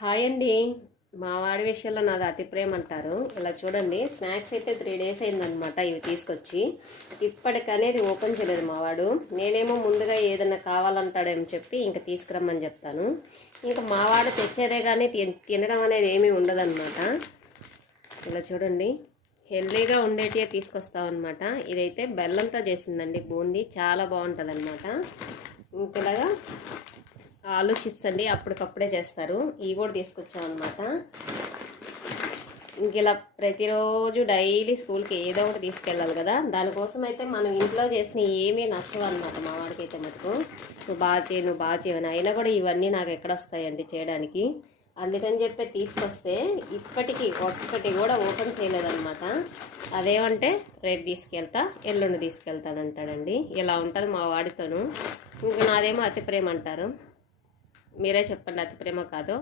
Hi అండి. మా వాడి విషయంలో నాది అతి ప్రేమ అంటారు. ఇలా చూడండి, స్నాక్స్ అయితే 3 days అయిందనమాట ఇవి తీసుకొచ్చి. ఇప్పటికనేది ఓపెన్ చేయలేదు మా వాడు. నేనేమో ముందుగా ఏదైనా కావాలంటాడని చెప్పి ఇంకా తీసుకురమ్మని చెప్తాను. ఇంకా మా వాడు తెచ్చేదే కానీ తినడం అనేది ఏమీ ఉండదన్నమాట. ఇలా చూడండి, హెల్దీగా ఉండేటివే తీసుకొస్తామన్నమాట. ఇదైతే బెల్లంతో చేసిందండి బూందీ, చాలా బాగుంటుంది అనమాట. ఇంకలాగా ఆలు చిప్స్ అండి, అప్పటికప్పుడే చేస్తారు. ఇవి కూడా తీసుకొచ్చాం అనమాట. ఇంక ఇలా ప్రతిరోజు డైలీ స్కూల్కి ఏదో ఒకటి తీసుకెళ్ళాలి కదా, దానికోసం అయితే మనం ఇంట్లో చేసిన ఏమీ నచ్చవు అనమాట. మా వాడికి అయితే మటుకు నువ్వు బాగా చేయని అయినా కూడా ఇవన్నీ నాకు ఎక్కడ వస్తాయండి చేయడానికి. అందుకని చెప్పి తీసుకొస్తే ఇప్పటికీ ఒక్కటి కూడా ఓపెన్ చేయలేదన్నమాట. అదేమంటే రేపు తీసుకెళ్తా, ఎల్లుండి తీసుకెళ్తానంటాడండి. ఇలా ఉంటుంది మా వాడితోనూ. ఇంక నాదేమో అతి ప్రేమ అంటారు. మీరే చెప్పండి, అతి ప్రేమ కాదో.